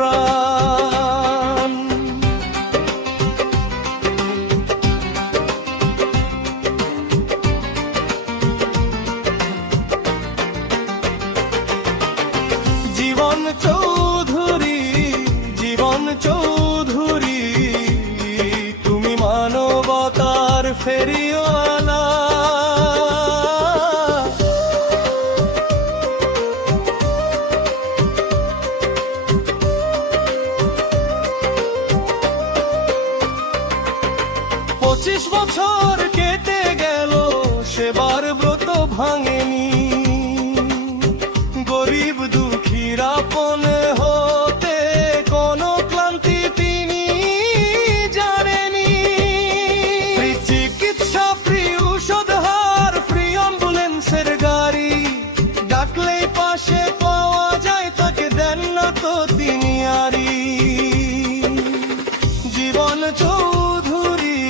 প্রাণ। জীবন চৌধুরী, জীবন চৌধুরী, তুমি মানবতার ফেরিওয়ালা। পঁচিশ বছর কেটে গেল, সেবার ব্রত ভাঙেনি। গরিব দুঃখীর আপন হতে কোনো ক্লান্তি তিনি জানেনি। ফ্রি চিকিৎসা, ফ্রি ঔষধহার, ফ্রি অ্যাম্বুলেন্সের গাড়ি, ডাকলেই পাশে পাওয়া যায় তাকে, দেন না তো তিনি আরি। জীবন চৌধুরী,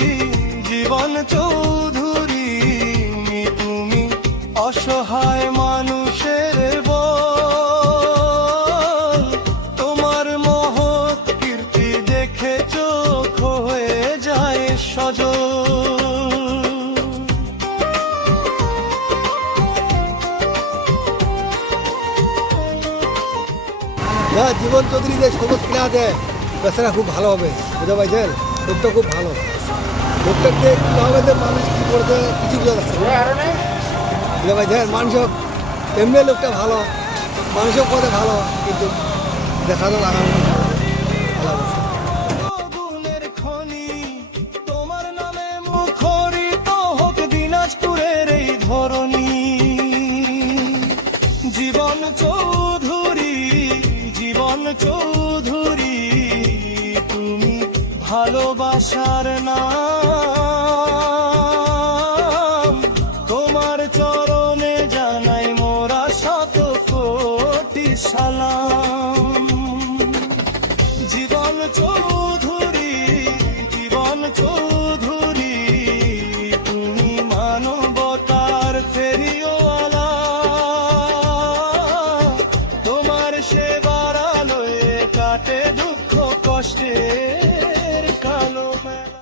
জীবন চৌধুরী, তুমি অসহায় মানুষের বল। তোমার মহৎ কীর্তি দেখে চোখ হয়ে যায় সজল। জীবন চৌধুরী যে সবুজ কিনা দেয়, বেচারা খুব ভালো হবে, বুঝতে পারছেন? লোকটা খুব ভালো। লোকটাকে কী হবে যে মানুষ কী করবে কিছু বোঝা যাচ্ছে না, বুঝতে পারছেন? মানুষ এমনি লোকটা ভালো, মানুষও করে ভালো, কিন্তু দেখানো লাগানো ভালো অবস্থা। গুণের খনি, তোমার নামে মুখরিত হোক দিনাজপুরের এই ধরনী। জীবন চৌধুরী, জীবন চৌধুরী, তুমি ভালোবাসার নাম। তোমার চরণে জানাই মোরা শত কোটি সালাম। জীবন চৌধুরী।